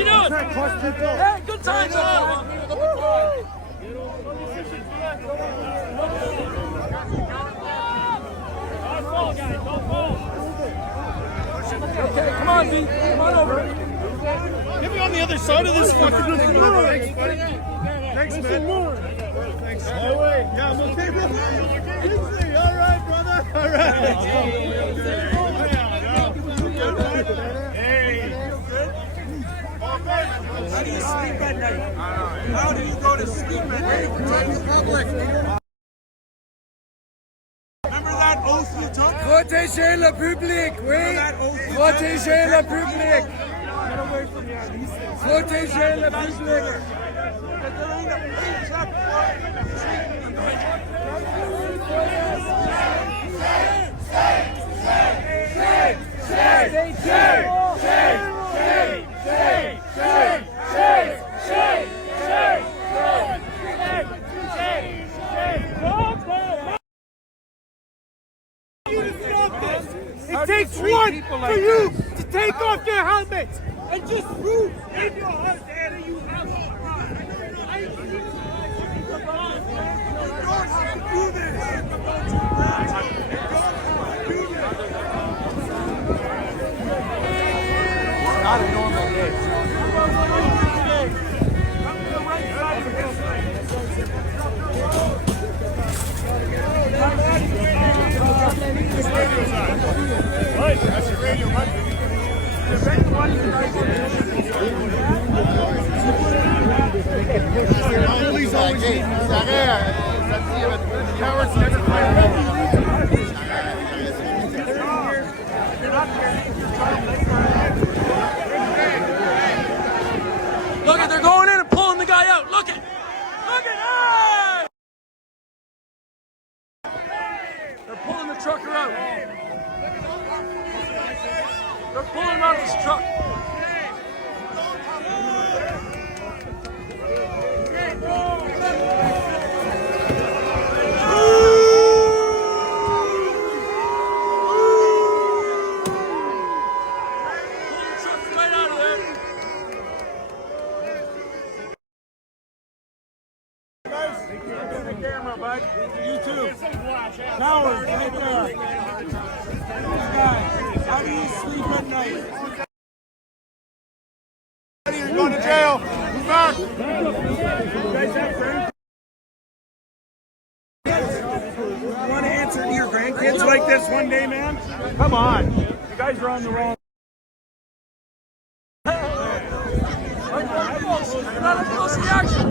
you doing? Hey, good times. Okay, come on, B. Come on over. Get me on the other side of this fucking thing. Thanks, buddy. Thanks, man. Thanks. No way. Yeah, I'm okay. All right, brother. All right. Hey. How do you sleep at night? How do you go to sleep at night? Public. Remember that oath you took? Protéger le public, oui. Protéger le public. Protéger le public. It takes one for you to take off your helmet and just prove in your heart that you have a right. You don't have to do this. Not a normal day. That's your radio, buddy. Please always leave. Cowards never fight. Look at, they're going in and pulling the guy out. Look at, hey! They're pulling the trucker out. They're pulling him out of his truck. You too. Cowards, right there. Guys, how do you sleep at night? You're going to jail. Move back. You guys have friends? You want to answer to your grandkids like this one day, man? Come on. You guys are on the wrong. Not a close reaction.